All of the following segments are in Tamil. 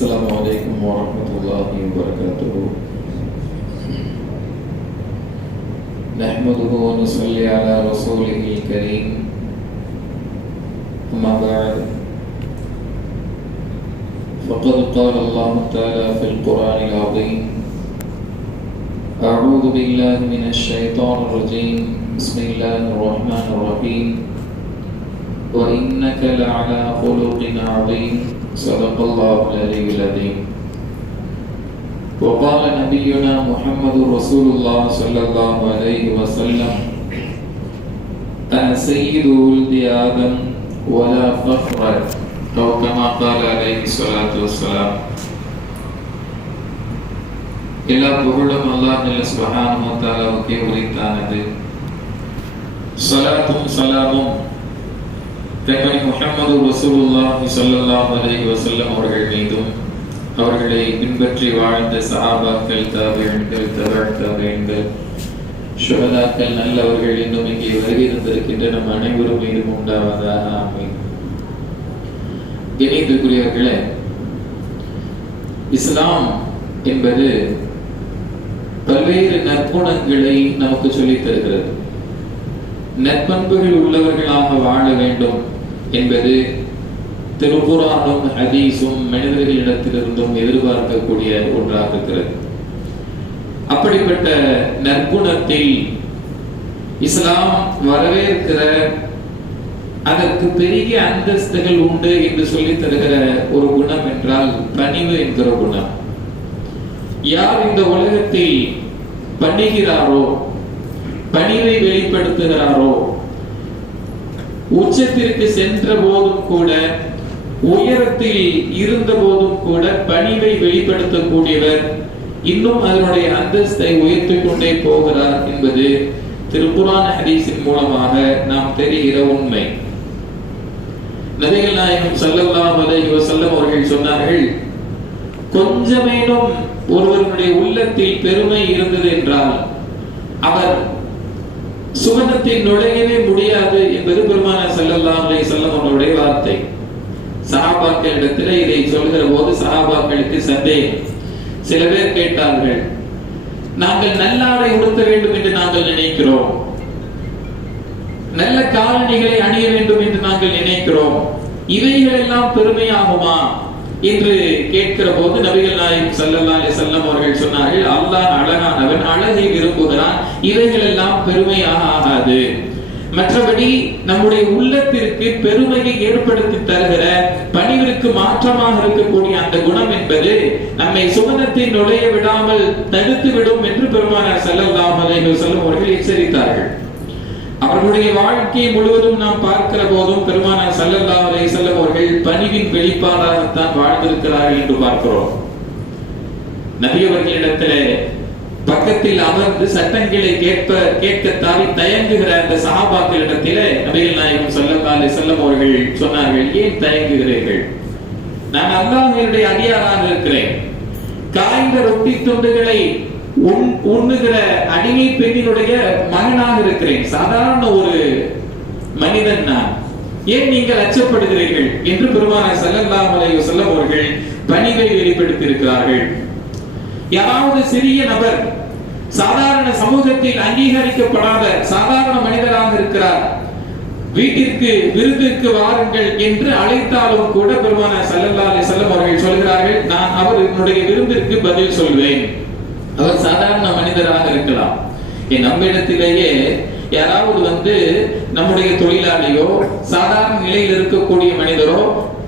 السلام عليكم ورحمة الله وبركاته نحمده ونصلي على رسوله الكريم أما بعد فقد قال الله تعالى في القرآن العظيم أعوذ بالله من الشيطان الرجيم بسم الله الرحمن الرحيم وإنك لعلى خلق عظيم صدق الله العلي العظيم وقال نبينا محمد رسول الله صلى الله عليه وسلم أنا سيد ولد آدم ولا فخر أو كما قال عليه الصلاة والسلام எல்லா புகழும் அல்லாஹ் ஜல்ல சுப்ஹானஹு வ தஆலாவுக்கே உரித்தானது ஸலாத்தும் ஸலாமும் தங்கள் முகமது ரசூலுல்லாஹி ஸல்லல்லாஹு அலைஹி வஸல்லம் அவர்கள் மீதும் அவர்களை பின்பற்றி வாழ்ந்த சஹாபாக்கள் தாபியன்கள் தபர் சுகதாக்கள் நல்லவர்கள் இன்னும் இங்கே வருகை தந்திருக்கின்ற நம் அனைவரும் மீதும் உண்டாவதாக ஆமீன் இணைந்திருக்கிறவர்களே இஸ்லாம் என்பது பல்வேறு நற்குணங்களை நமக்கு சொல்லித் தருகிறது நற்பண்புகள் உள்ளவர்களாக வாழ வேண்டும் என்பது திருக்குறானும் ஹதீஸும் மனிதர்களிடத்திலிருந்தும் எதிர்பார்க்கக்கூடிய ஒன்றாக இருக்கிறது அப்படிப்பட்ட நற்புணத்தை இஸ்லாம் வரவேற்கிற அதற்கு பெரிய அந்தஸ்துகள் உண்டு என்று சொல்லி தருகிற ஒரு குணம் என்றால் பணிவு என்கிற குணம் யார் இந்த உலகத்தை பண்ணுகிறாரோ பணிவை வெளிப்படுத்துகிறாரோ உச்சத்திற்கு சென்ற போதும் கூட உயரத்தில் இருந்த போதும் கூட பணிவை வெளிப்படுத்தக்கூடியவர் இன்னும் அதனுடைய அந்தஸ்தை உயர்த்தி கொண்டே போகிறார் என்பது திருப்புராண ஹரிசின் மூலமாக நாம் தெரிகிற உண்மை நதிகள் நாயகம் சல்லல்லாஹு அலைஹி அவர்கள் சொன்னார்கள் கொஞ்சமேனும் ஒருவருடைய உள்ளத்தில் பெருமை இருந்தது என்றால் அவர் சுவனத்தின் நுழையவே முடியாது என்பது பெருமான செல்லல்லாம் செல்லம் அவர்களுடைய வார்த்தை சஹாபாக்களிடத்தில் இதை சொல்கிற போது சகாபாக்களுக்கு சந்தேகம் சில பேர் கேட்டார்கள் நாங்கள் நல்லாடை உடுத்த வேண்டும் என்று நாங்கள் நினைக்கிறோம் நல்ல காலணிகளை அணிய வேண்டும் என்று நாங்கள் நினைக்கிறோம் இவைகள் எல்லாம் பெருமையாகுமா என்று கேட்கிற போது நபிகள் நாயகம் சல்லல்லா செல்லம் அவர்கள் சொன்னார்கள் அல்லாஹ் அழகானவன் அழகை விரும்புகிறான் இவைகள் எல்லாம் பெருமையாக ஆகாது மற்றபடி நம்முடைய உள்ளத்திற்கு பெருமையை ஏற்படுத்தி தருகிற பணிவிற்கு மாற்றமாக இருக்கக்கூடிய அந்த குணம் என்பது நம்மை சுமதத்தை நுழைய விடாமல் தடுத்து விடும் என்று பெருமானார் செல்லும் அவர்கள் எச்சரித்தார்கள் அவர்களுடைய வாழ்க்கையை முழுவதும் நாம் பார்க்கிற போதும் பெருமானார் சல்லல்லா அலை செல்லம் அவர்கள் பணிவின் வெளிப்பாடாகத்தான் வாழ்ந்திருக்கிறார்கள் என்று பார்க்கிறோம் நபியவர்களிடத்திலே பக்கத்தில் அமர்ந்து சட்டங்களை கேட்ப கேட்கத்தாவி தயங்குகிற அந்த சகாபாக்களிடத்திலே நபிகள் நாயகம் சல்லல்லா அலை செல்லம் அவர்கள் சொன்னார்கள் ஏன் தயங்குகிறீர்கள் நான் அல்லாஹனுடைய அடியாராக இருக்கிறேன் காய்ந்த ரொட்டி துண்டுகளை உண்ணுகிற அடிமை பெண்ணினுடைய மகனாக இருக்கிறேன் சாதாரண ஒரு மனிதன் நான் ஏன் நீங்கள் அச்சப்படுகிறீர்கள் என்று பெருமான செல்லல்லாம் அலையோ செல்லம் அவர்கள் பணிவை வெளிப்படுத்தியிருக்கிறார்கள் யாராவது சிறிய நபர் சாதாரண சமூகத்தில் அங்கீகரிக்கப்படாத சாதாரண மனிதராக இருக்கிறார் வீட்டிற்கு விருதுக்கு வாருங்கள் என்று அழைத்தாலும் கூட பெருமான சல்லல்லா அலி செல்லம் அவர்கள் சொல்கிறார்கள் நான் என்னுடைய விருந்திற்கு பதில் சொல்வேன் அவர் சாதாரண மனிதராக இருக்கலாம் நம்ம இடத்திலேயே யாராவது வந்து நம்முடைய தொழிலாளியோ சாதாரண நிலையில் இருக்கக்கூடிய மனிதரோ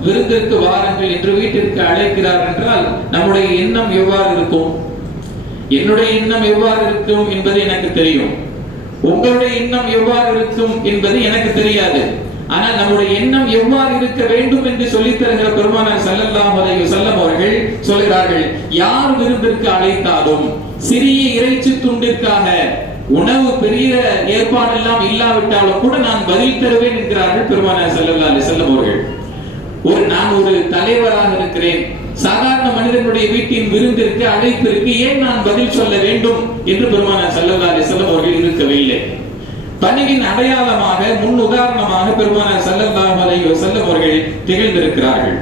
விருந்திற்கு வாருங்கள் என்று வீட்டிற்கு அழைக்கிறார் என்றால் நம்முடைய எண்ணம் எவ்வாறு இருக்கும் என்னுடைய எண்ணம் எவ்வாறு இருக்கும் என்பது எனக்கு தெரியும் உங்களுடைய எண்ணம் எவ்வாறு இருக்கும் என்பது எனக்கு தெரியாது ஆனால் நம்முடைய எண்ணம் எவ்வாறு இருக்க வேண்டும் என்று சொல்லித் தருகிற பெருமான சல்லல்லாஹு அலைஹி வஸல்லம் அவர்கள் சொல்கிறார்கள் யார் விருந்திற்கு அழைத்தாலும் சிறிய இறைச்சி துண்டிற்காக உணவு பெரிய ஏற்பாடு எல்லாம் இல்லாவிட்டாலும் கூட நான் பதில் தருவேன் என்கிறார்கள் பெருமான செல்லல்லா அலி செல்லம் அவர்கள் ஒரு நான் ஒரு தலைவராக இருக்கிறேன் சாதாரண மனிதனுடைய வீட்டின் விருந்திற்கு அழைப்பிற்கு ஏன் நான் பதில் சொல்ல வேண்டும் என்று பெருமான செல்லல்லா அலி செல்லம் அவர்கள் இருக்கவில்லை பணியின் அடையாளமாக முன் உதாரணமாக பெருமான செல்லல்லாம் செல்லும் அவர்கள் திகழ்ந்திருக்கிறார்கள்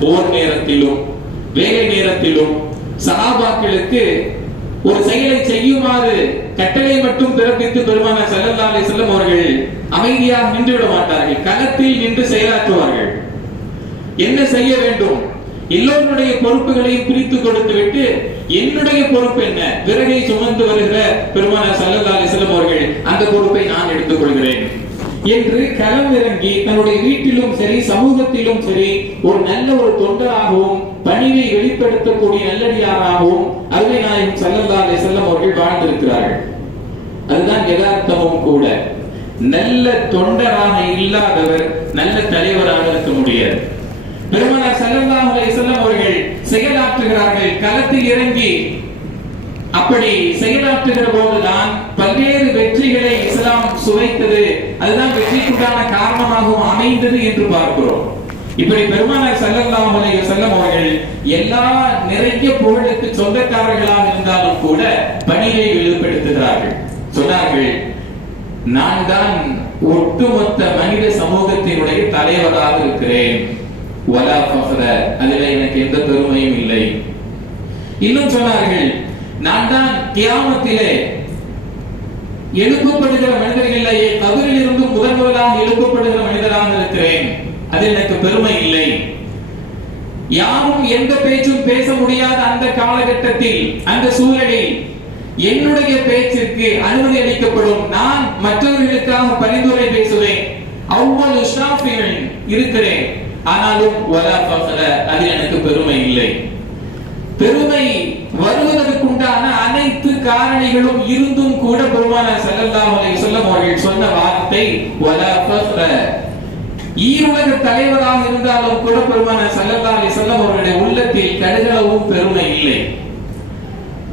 போர் நேரத்திலும் வேலை நேரத்திலும் சகாபாக்களுக்கு ஒரு செயலை செய்யுமாறு கட்டளை மட்டும் பிறப்பித்து பெருமான செல்லந்தாலை செல்லும் அவர்கள் அமைதியாக நின்று விட மாட்டார்கள் களத்தில் நின்று செயலாற்றுவார்கள் என்ன செய்ய வேண்டும் எல்லோருடைய பொறுப்புகளையும் பிரித்து கொடுத்து விட்டு என்னுடைய பொறுப்பு என்ன பிறகு என்று களமிறங்கி தன்னுடைய வீட்டிலும் சரி சமூகத்திலும் சரி ஒரு நல்ல ஒரு தொண்டராகவும் பணிவை வெளிப்படுத்தக்கூடிய நல்லடியாராகவும் அருமை நாயகம் செல்லல்லாலே செல்லம் அவர்கள் வாழ்ந்திருக்கிறார்கள் அதுதான் யதார்த்தமும் கூட நல்ல தொண்டராக இல்லாதவர் நல்ல தலைவராக இருக்க முடியாது பெருமனார் செல்லல்லாஹ் செல்லம் அவர்கள் செயலாற்றுகிறார்கள் களத்தில் இறங்கி அப்படி செயலாற்றுகிற போதுதான் பல்வேறு வெற்றிகளை இஸ்லாம் சுவைத்தது அதுதான் வெற்றிக்குண்டான காரணமாகவும் அமைந்தது என்று பார்க்கிறோம் இப்படி பெருமானார் செல்லல்லாம் செல்லம் அவர்கள் எல்லா நிறைய புகழுக்கு சொந்தக்காரர்களாக இருந்தாலும் கூட பணியை வெளிப்படுத்துகிறார்கள் சொன்னார்கள் நான் தான் ஒட்டுமொத்த மனித சமூகத்தினுடைய தலைவராக இருக்கிறேன் அதில் எனக்கு எந்த பெருமையும் இல்லை இன்னும் சொன்னார்கள் நான் தான் தியாமத்திலே எழுப்பப்படுகிற மனிதர் இல்லையே கபரில் இருந்து முதன் எழுப்பப்படுகிற மனிதராக இருக்கிறேன் அதில் எனக்கு பெருமை இல்லை யாரும் எந்த பேச்சும் பேச முடியாத அந்த காலகட்டத்தில் அந்த சூழலில் என்னுடைய பேச்சிற்கு அனுமதி அளிக்கப்படும் நான் மற்றவர்களுக்காக பரிந்துரை பேசுவேன் அவ்வளவு இருக்கிறேன் ஆனாலும் அதில் எனக்கு பெருமை இல்லை பெருமை வருவதற்கு காரணிகளும் இருந்தும் கூட பெருமான ஸல்லல்லாஹு அலைஹி வஸல்லம் அவர்கள் சொன்ன வார்த்தை ஈருலக தலைவராக இருந்தாலும் கூட பெருமான ஸல்லல்லாஹு அலைஹி வஸல்லம் உள்ளத்தில் கடுகளவும் பெருமை இல்லை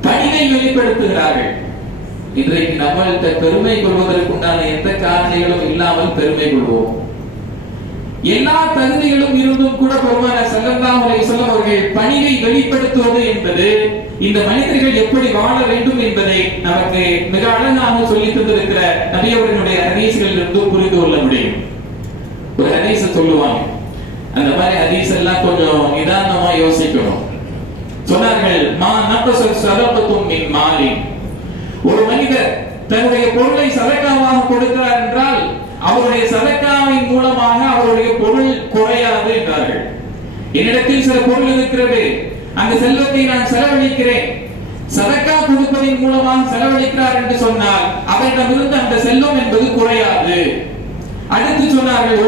பணிவை வெளிப்படுத்துகிறார்கள் இன்றைக்கு நம்மள்கிட்ட பெருமை கொள்வதற்குண்டான எந்த காரணிகளும் இல்லாமல் பெருமை கொள்வோம் எல்லா தகுதிகளும் இருந்தும் கூட பெருமான சல்லல்லாஹு அலைஹி வஸல்லம் அவர்கள் பணியை வெளிப்படுத்துவது என்பது இந்த மனிதர்கள் எப்படி வாழ வேண்டும் என்பதை நமக்கு மிக அழகாக சொல்லி தந்திருக்கிற நபி அவர்களுடைய இருந்து புரிந்து கொள்ள முடியும் ஒரு ஹதீஸ சொல்லுவாங்க அந்த மாதிரி ஹதீஸ் எல்லாம் கொஞ்சம் நிதானமா யோசிக்கணும் சொன்னார்கள் மா நபச சரபத்தும் மின் ஒரு மனிதர் தன்னுடைய பொருளை சதக்காவாக கொடுக்கிறார் என்றால் அவருடைய சதக்கா மூலமாக அவருடைய பொருள் குறையாது என்றார்கள் என்னிடத்தில் சில பொருள் இருக்கிறது அந்த செல்வத்தை நான் செலவழிக்கிறேன் சதக்கா கொடுப்பதின் மூலமாக செலவழிக்கிறார் என்று சொன்னால் அவரிடமிருந்து அந்த செல்வம் என்பது குறையாது அடுத்து சொன்னார்கள்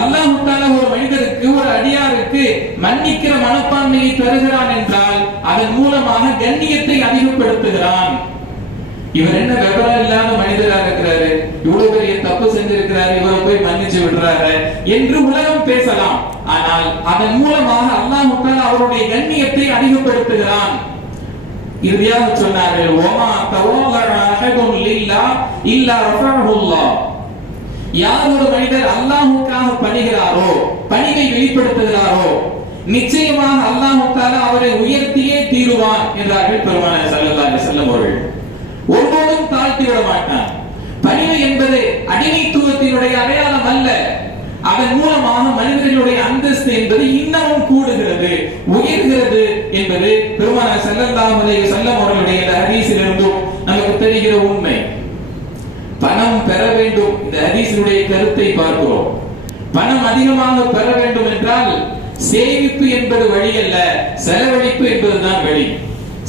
அல்லாஹ் ஒரு மனிதருக்கு ஒரு அடியாருக்கு மன்னிக்கிற மனப்பான்மையை தருகிறான் என்றால் அதன் மூலமாக கண்ணியத்தை அதிகப்படுத்துகிறான் இவர் என்ன விவரம் இல்லாம மனிதராக இருக்கிறாரு இவ்வளவு பெரிய தப்பு செஞ்சிருக்கிறாரு இவரை போய் மன்னிச்சு விடுறாரு என்று உலகம் பேசலாம் ஆனால் அதன் மூலமாக அல்லாஹ் முட்டால் அவருடைய கண்ணியத்தை அதிகப்படுத்துகிறான் இறுதியாக சொன்னார்கள் ஓமா தவோகராகும் இல்லா இல்லா ரஃபஹுல்லா யார் ஒரு மனிதர் அல்லாஹுக்காக பணிகிறாரோ பணிவை வெளிப்படுத்துகிறாரோ நிச்சயமாக அல்லாஹுக்காக அவரை உயர்த்தியே தீருவான் என்றார்கள் பெருமான சல்லல்லாஹு செல்லம் அவர்கள் ஒருபோதும் தாழ்த்தி விட மாட்டான் பணிவு என்பது அடிமைத்துவத்தினுடைய அடையாளம் அல்ல அதன் மூலமாக மனிதர்களுடைய அந்தஸ்து என்பது இன்னமும் கூடுகிறது உயர்கிறது என்பது பெருமான செல்லந்தாமலை செல்லம் அவர்களுடைய அரீசிலிருந்தும் நமக்கு தெரிகிற உண்மை பணம் பெற வேண்டும் இந்த அரீசினுடைய கருத்தை பார்க்கிறோம் பணம் அதிகமாக பெற வேண்டும் என்றால் சேமிப்பு என்பது வழி அல்ல செலவழிப்பு என்பதுதான் வழி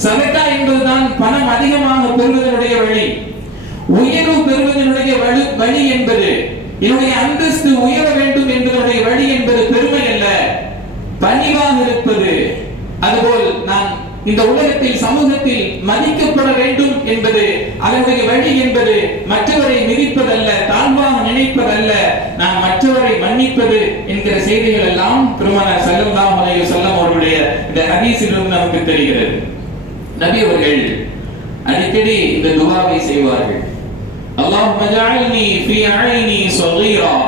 சதக்கா என்பதுதான் பணம் அதிகமாக பெறுவதனுடைய வழி உயர்வு பெறுவதனுடைய வழி வழி என்பது என்னுடைய அந்தஸ்து உயர வேண்டும் என்பதனுடைய வழி என்பது பெருமை அல்ல பணிவாக இருப்பது அதுபோல் நான் இந்த உலகத்தில் சமூகத்தில் மதிக்கப்பட வேண்டும் என்பது அதனுடைய வழி என்பது மற்றவரை மிதிப்பதல்ல தாழ்வாக நினைப்பதல்ல நான் மற்றவரை மன்னிப்பது என்கிற செய்திகள் எல்லாம் பெருமானார் செல்லம் தாமலையோ செல்லம் அவர்களுடைய இந்த ஹதீஸிலிருந்து நமக்கு தெரிகிறது நபி அவர்கள் அடிக்கடி இந்த துவாவை செய்வார்கள் اللهم اجعلني في عيني صغيرا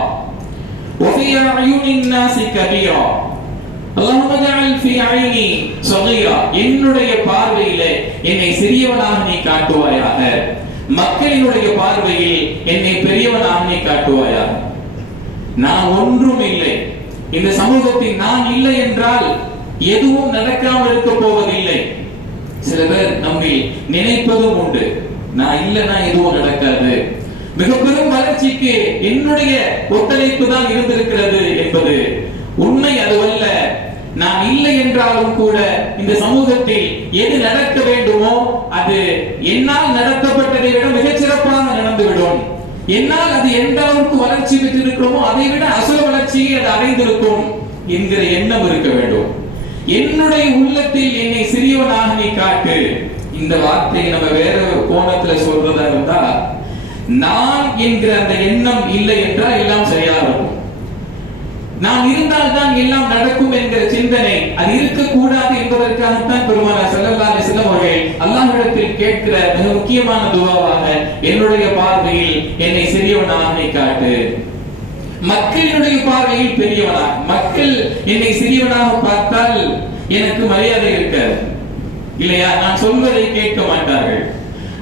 وفي أعين الناس كبيرا اللهم اجعل في عيني صغيرا என்னுடைய பார்வையிலே என்னை சிறியவனாக நீ காட்டுவாயாக மக்களினுடைய பார்வையில் என்னை பெரியவனாக நீ காட்டுவாயாக நான் ஒன்றும் இல்லை இந்த சமூகத்தில் நான் இல்லை என்றால் எதுவும் நடக்காமல் இருக்க போவதில்லை சில பேர் நம்மை நினைப்பதும் உண்டு நான் இல்லைன்னா எதுவும் நடக்காது மிக பெரும் வளர்ச்சிக்கு என்னுடைய ஒத்துழைப்பு தான் இருந்திருக்கிறது என்பது உண்மை அதுவல்ல நான் இல்லை என்றாலும் கூட இந்த சமூகத்தில் எது நடக்க வேண்டுமோ அது என்னால் நடத்தப்பட்டதை விட மிகச் நடந்துவிடும் என்னால் அது எந்த அளவுக்கு வளர்ச்சி பெற்றிருக்கிறோமோ அதை விட அசுர வளர்ச்சியை அது அடைந்திருக்கும் என்கிற எண்ணம் இருக்க வேண்டும் என்னுடைய உள்ளத்தில் என்னை சிறியவனாக நீ காட்டு இந்த வார்த்தையை நம்ம வேற ஒரு கோணத்துல சொல்றதா இருந்தா நான் என்கிற அந்த எண்ணம் இல்லை என்றால் எல்லாம் சரியா இருக்கும் நான் இருந்தால் தான் எல்லாம் நடக்கும் என்கிற சிந்தனை அது இருக்கக்கூடாது என்பதற்காகத்தான் பெருமான செல்லல்லா சில அவர்கள் அல்லாஹிடத்தில் கேட்கிற மிக முக்கியமான துவாவாக என்னுடைய பார்வையில் என்னை சிறியவனாக காட்டு மக்களினுடைய பார்வையில் பெரியவனா மக்கள் என்னை சிறியவனாக பார்த்தால் எனக்கு மரியாதை இருக்காது இல்லையா நான் சொல்வதை கேட்க மாட்டார்கள்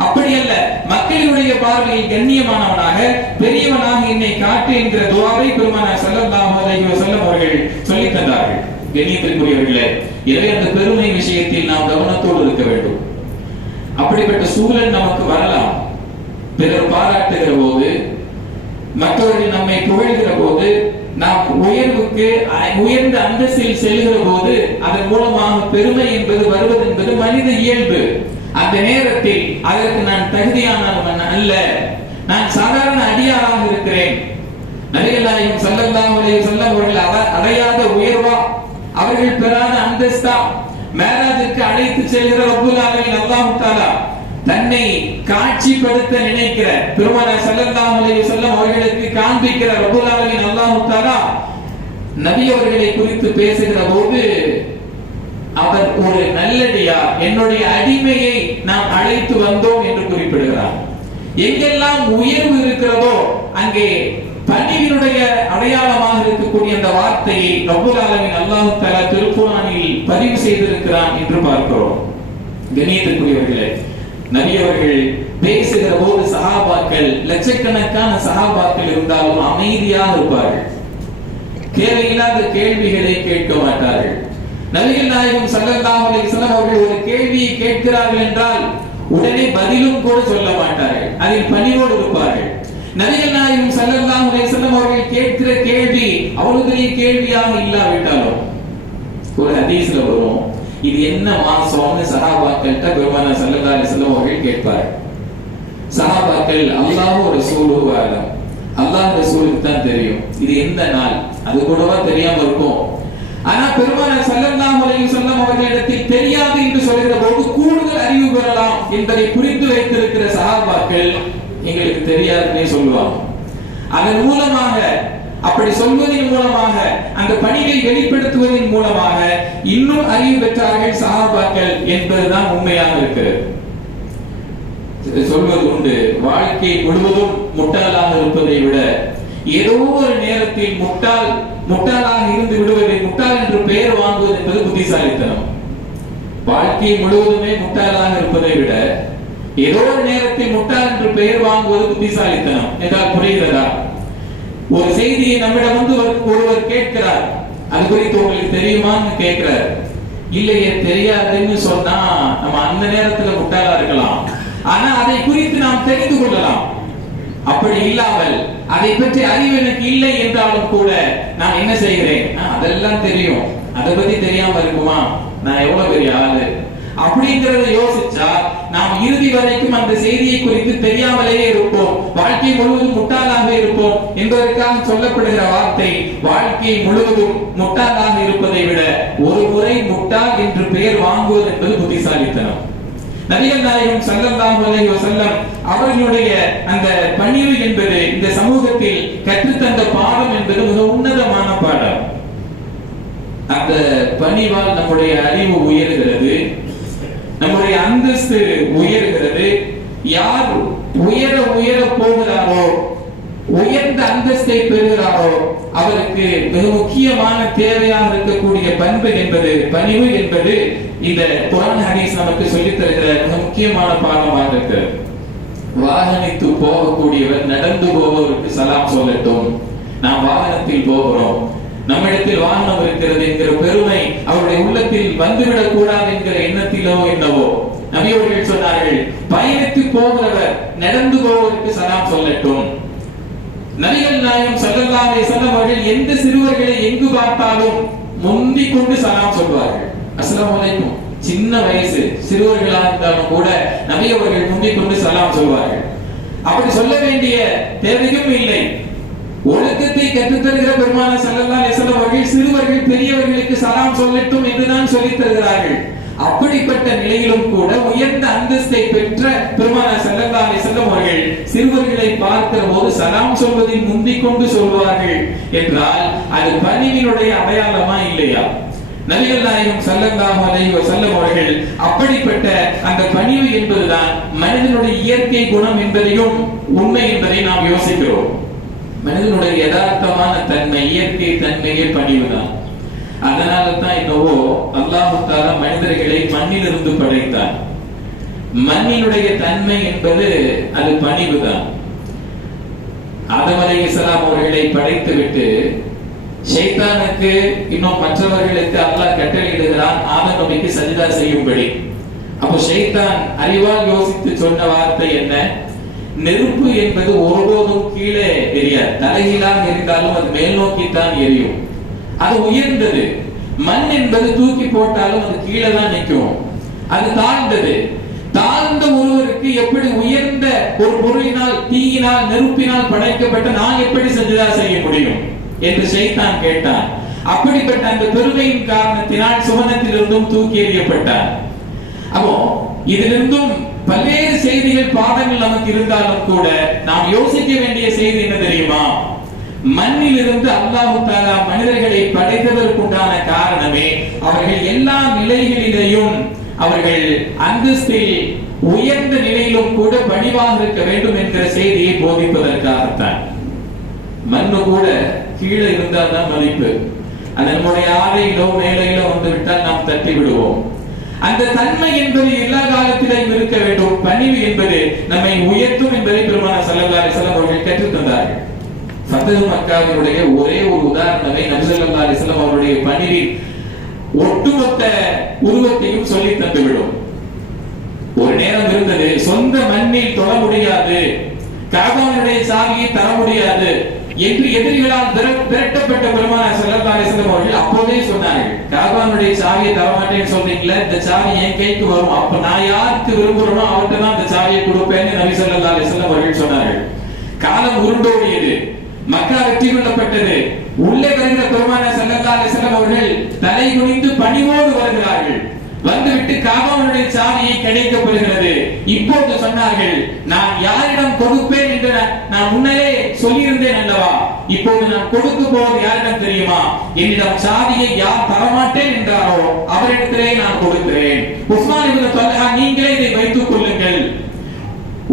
அப்படி அல்ல மக்களினுடைய பார்வையில் கண்ணியமானவனாக பெரியவனாக என்னை காட்டு என்கிற துவாரை பெருமான செல்லல்லாஹு அலைஹி அவர்கள் சொல்லி தந்தார்கள் கண்ணியத்திற்குரியவர்களே எனவே அந்த பெருமை விஷயத்தில் நாம் கவனத்தோடு இருக்க வேண்டும் அப்படிப்பட்ட சூழல் நமக்கு வரலாம் பிறர் பாராட்டுகிற போது மற்றவர்கள் நம்மை புகழ்கிற போது நாம் உயர்வுக்கு உயர்ந்த அந்தஸ்தில் செல்கிற போது அதன் மூலமாக பெருமை என்பது வருவது என்பது மனித இயல்பு அந்த நேரத்தில் அதற்கு நான் தகுதியானவன் அல்ல நான் சாதாரண அடியாராக இருக்கிறேன் நபிகளாயும் சல்லல்லாஹு அலைஹி வஸல்லம் அடையாத உயர்வா அவர்கள் பெறாத அந்தஸ்தா மேராஜுக்கு அழைத்து செல்கிற ரப்புல் ஆலமீன் அல்லாஹ் தன்னை காட்சிப்படுத்த நினைக்கிற திருமண செல்லந்தாம் அலைய செல்லம் அவர்களுக்கு காண்பிக்கிற ரபுல்லாவின் அல்லாஹுத்தாரா நபி அவர்களை குறித்து பேசுகிற போது அவர் ஒரு நல்லடியார் என்னுடைய அடிமையை நாம் அழைத்து வந்தோம் என்று குறிப்பிடுகிறார் எங்கெல்லாம் உயர்வு இருக்கிறதோ அங்கே பணிவினுடைய அடையாளமாக இருக்கக்கூடிய அந்த வார்த்தையை ரபுல் ஆலமின் அல்லாஹு தாலா திருக்குறானில் பதிவு செய்திருக்கிறான் என்று பார்க்கிறோம் கணியத்திற்குரியவர்களே நபியவர்கள் பேசுகிற போது சகாபாக்கள் லட்சக்கணக்கான சகாபாக்கள் இருந்தாலும் அமைதியாக இருப்பார்கள் தேவையில்லாத கேள்விகளை கேட்க மாட்டார்கள் நபிகள் நாயகம் சல்லல்லாஹு அலைஹி அவர்கள் ஒரு கேள்வியை கேட்கிறார்கள் என்றால் உடனே பதிலும் கூட சொல்ல மாட்டார்கள் அதில் பணிவோடு இருப்பார்கள் நபிகள் நாயகம் சல்லல்லாஹு அலைஹி கேட்கிற கேள்வி அவ்வளவு பெரிய கேள்வியாக இல்லாவிட்டாலும் ஒரு ஹதீஸ்ல வரும் இது என்ன மானசம்னு சஹாபாக்கள்கிட்ட பெருமான சல்லல்லா அலிஸ்லம் அவர்கள் கேட்பார் சஹாபாக்கள் ஒரு ரசூலோ ஆலம் அல்லாஹ் ரசூலுக்கு தான் தெரியும் இது எந்த நாள் அது கூடவா தெரியாம இருக்கும் ஆனா பெருமான சல்லல்லாஹு அலைஹி வஸல்லம் அவர்களிடத்தில் தெரியாது என்று சொல்கிற போது கூடுதல் அறிவு பெறலாம் என்பதை புரிந்து வைத்திருக்கிற சஹாபாக்கள் எங்களுக்கு தெரியாதுன்னே சொல்லுவாங்க அதன் மூலமாக அப்படி சொல்வதன் மூலமாக அந்த பணியை வெளிப்படுத்துவதன் மூலமாக இன்னும் அறிவு பெற்றார்கள் சகாபாக்கள் என்பதுதான் உண்மையாக இருக்கிறது சொல்வது உண்டு வாழ்க்கை முழுவதும் முட்டாளாக இருப்பதை விட ஏதோ ஒரு நேரத்தில் முட்டாள் முட்டாளாக இருந்து விடுவதை முட்டாள் என்று பெயர் வாங்குவது என்பது புத்திசாலித்தனம் வாழ்க்கை முழுவதுமே முட்டாளாக இருப்பதை விட ஏதோ ஒரு நேரத்தில் முட்டாள் என்று பெயர் வாங்குவது புத்திசாலித்தனம் என்றால் புரிகிறதா ஒரு செய்தியை நம்மிடம் வந்து ஒருவர் கேட்கிறார் அது குறித்து உங்களுக்கு தெரியுமான்னு கேட்கிறார் இல்லையே தெரியாதுன்னு சொன்னா நம்ம அந்த நேரத்துல முட்டாளா இருக்கலாம் ஆனா அதை குறித்து நாம் தெரிந்து கொள்ளலாம் அப்படி இல்லாமல் அதை பற்றி அறிவு எனக்கு இல்லை என்றாலும் கூட நான் என்ன செய்கிறேன் அதெல்லாம் தெரியும் அதை பத்தி தெரியாம இருக்குமா நான் எவ்வளவு பெரிய ஆளு அப்படிங்கறத யோசிச்சா நாம் இறுதி வரைக்கும் அந்த செய்தியை குறித்து தெரியாமலேயே இருப்போம் வாழ்க்கை முழுவதும் முட்டாளாக இருப்போம் என்பதற்காக சொல்லப்படுகிற வார்த்தை வாழ்க்கை முழுவதும் முட்டாளாக இருப்பதை விட ஒரு முறை முட்டாள் என்று பெயர் வாங்குவது என்பது புத்திசாலித்தனம் நபிகள் நாயகம் சல்லல்லாஹு அலைஹி வஸல்லம் அவர்களுடைய அந்த பணிவு என்பது இந்த சமூகத்தில் கற்றுத்தந்த பாடம் என்பது மிக உன்னதமான பாடம் அந்த பணிவால் நம்முடைய அறிவு உயர்கிறது நம்முடைய அந்தஸ்து உயர்கிறது யார் உயர உயர போகிறாரோ உயர்ந்த அந்தஸ்தை பெறுகிறாரோ அவருக்கு மிக முக்கியமான தேவையாக இருக்கக்கூடிய பண்பு என்பது பணிவு என்பது இந்த புராண ஹதீஸ் நமக்கு சொல்லித் தருகிற மிக முக்கியமான பாடமாக இருக்கிறது வாகனித்து போகக்கூடியவர் நடந்து போபவருக்கு சலாம் சொல்லட்டும் நாம் வாகனத்தில் போகிறோம் நம்மிடத்தில் வாகனம் இருக்கிறது என்கிற பெருமை அவருடைய உள்ளத்தில் வந்துவிடக் கூடாது என்கிற எண்ணத்திலோ என்னவோ நபியவர்கள் சொன்னார்கள் பயணித்து போகிறவர் நடந்து போவதற்கு சலாம் சொல்லட்டும் நபிகள் நாயம் செல்லல்லாமே செல்லவர்கள் எந்த சிறுவர்களை எங்கு பார்த்தாலும் முந்தி கொண்டு சலாம் சொல்வார்கள் அஸ்லாம் வலைக்கும் சின்ன வயசு சிறுவர்களா இருந்தாலும் கூட நபியவர்கள் முந்தி கொண்டு சலாம் சொல்வார்கள் அப்படி சொல்ல வேண்டிய தேவையும் இல்லை உலகத்தை கற்றுத்தருகிற பெருமான செல்லல்லா நெசல் அவர்கள் சிறுவர்கள் பெரியவர்களுக்கு சலாம் சொல்லட்டும் என்றுதான் சொல்லித் தருகிறார்கள் அப்படிப்பட்ட நிலையிலும் கூட உயர்ந்த அந்தஸ்தை பெற்ற பெருமான செல்லல்லா நெசல் அவர்கள் சிறுவர்களை பார்க்கிற போது சலாம் சொல்வதை முந்திக் கொண்டு சொல்வார்கள் என்றால் அது பணிவினுடைய அடையாளமா இல்லையா நபிகள் நாயகம் சல்லல்லாஹு அலைஹி வஸல்லம் அவர்கள் அப்படிப்பட்ட அந்த பணிவு என்பதுதான் மனிதனுடைய இயற்கை குணம் என்பதையும் உண்மை என்பதை நாம் யோசிக்கிறோம் மனிதனுடைய யதார்த்தமான தன்மை இயற்கை தன்மையே பணிவுதான் அதனால தான் என்னவோ அல்லாஹுத்தால மனிதர்களை மண்ணிலிருந்து படைத்தார் மண்ணினுடைய தன்மை என்பது அது பணிவுதான் அதவரை இஸ்லாம் அவர்களை படைத்துவிட்டு சைத்தானுக்கு இன்னும் மற்றவர்களுக்கு அல்லாஹ் கட்டளையிடுகிறான் ஆதம் நபிக்கு சஜிதா செய்யும்படி அப்போ சைத்தான் அறிவால் யோசித்து சொன்ன வார்த்தை என்ன நெருப்பு என்பது ஒருபோதும் கீழே தெரியாது தலைகீழாக இருந்தாலும் அது மேல் நோக்கித்தான் எரியும் அது உயர்ந்தது மண் என்பது தூக்கி போட்டாலும் அது கீழே தான் நிற்கும் அது தாழ்ந்தது தாழ்ந்த ஒருவருக்கு எப்படி உயர்ந்த ஒரு பொருளினால் தீயினால் நெருப்பினால் படைக்கப்பட்ட நான் எப்படி செஞ்சதா செய்ய முடியும் என்று செய்தான் கேட்டான் அப்படிப்பட்ட அந்த பெருமையின் காரணத்தினால் சுவனத்திலிருந்தும் தூக்கி எறியப்பட்டார் அப்போ இதிலிருந்தும் பல்வேறு செய்திகள் பாடங்கள் நமக்கு இருந்தாலும் கூட நாம் யோசிக்க வேண்டிய செய்தி என்ன தெரியுமா மண்ணிலிருந்து அல்லாஹு தாலா மனிதர்களை படைத்ததற்குண்டான காரணமே அவர்கள் எல்லா நிலைகளிலேயும் அவர்கள் அந்தஸ்தில் உயர்ந்த நிலையிலும் கூட பணிவாக இருக்க வேண்டும் என்கிற செய்தியை போதிப்பதற்காகத்தான் மண்ணு கூட கீழே இருந்தால்தான் மதிப்பு அதன் நம்முடைய ஆலையிலோ மேலையிலோ வந்து விட்டால் நாம் தட்டி விடுவோம் அந்த தன்மை என்பது எல்லா காலத்திலும் இருக்க வேண்டும் பணிவு என்பது நம்மை உயர்த்தும் என்பதை பெருமான சல்லல்லா செல்லம் அவர்கள் கற்றுத்தந்தார்கள் சந்தது மக்காவினுடைய ஒரே ஒரு உதாரணத்தை நபிசல்லா அலிசல்லாம் அவருடைய பணிவின் ஒட்டுமொத்த உருவத்தையும் சொல்லி தந்துவிடும் ஒரு நேரம் இருந்தது சொந்த மண்ணில் தொட முடியாது காபாவினுடைய சாவியை தர முடியாது என்று எதிரிகளால் திரட்டப்பட்ட பெருமான செல்லத்தாலே செல்லும் அவர்கள் அப்போதே சொன்னார்கள் ராகவானுடைய சாவியை தரமாட்டேன்னு சொன்னீங்களே இந்த சாவி என் கைக்கு வரும் அப்ப நான் யாருக்கு விரும்புறோமோ அவர்கிட்ட தான் இந்த சாவியை கொடுப்பேன்னு நபி செல்லத்தாலே செல்லும் அவர்கள் சொன்னார்கள் காலம் உருண்டோடியது மக்கள் வெற்றி கொள்ளப்பட்டது உள்ளே வருகிற பெருமான செல்லத்தாலே செல்லும் அவர்கள் தலை குனிந்து பணிவோடு வருகிறார்கள் வந்துவிட்டு காபாவுடைய சாவியை கிடைக்க போகிறது இப்போது சொன்னார்கள் நான் யாரிடம் கொடுப்பேன் என்று நான் முன்னரே சொல்லியிருந்தேன் அல்லவா இப்போது நான் கொடுக்க போவது யாரிடம் தெரியுமா என்னிடம் சாதியை யார் தரமாட்டேன் என்றாரோ அவரிடத்திலே நான் கொடுக்கிறேன் உஸ்மான் இவங்க சொல்லா நீங்களே இதை வைத்துக் கொள்ளுங்கள்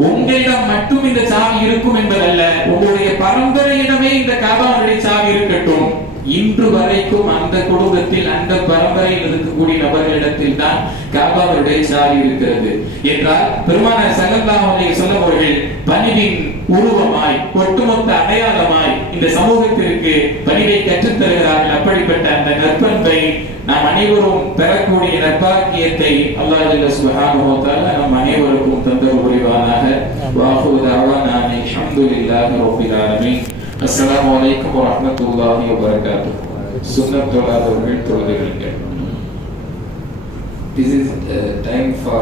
உங்களிடம் மட்டும் இந்த சாவி இருக்கும் என்பதல்ல உங்களுடைய பரம்பரையிடமே இந்த காபாவுடைய சாவி இருக்கட்டும் இன்று வரைக்கும் அந்த குடும்பத்தில் அந்த பரம்பரையில் இருக்கக்கூடிய நபர்களிடத்தில் தான் காபாவுடைய சாரி இருக்கிறது என்றால் பெருமானார் சல்லல்லாஹு சொன்னவர்கள் பணிவின் உருவமாய் ஒட்டுமொத்த அடையாளமாய் இந்த சமூகத்திற்கு பணிவை கற்றுத்தருகிறார்கள் அப்படிப்பட்ட அந்த நற்பண்பை நாம் அனைவரும் பெறக்கூடிய நற்பாக்கியத்தை அல்லாஹ் சுபஹானுவத்தால நம் அனைவருக்கும் தந்தர் புரிவானாக நான் அஸ்ஸலாமு அலைக்கும் வ ரஹ்மத்துல்லாஹி வ பரகாத்துஹு சுன்னத் தொழாதவர்கள் தொழுதுகள் This is uh, time for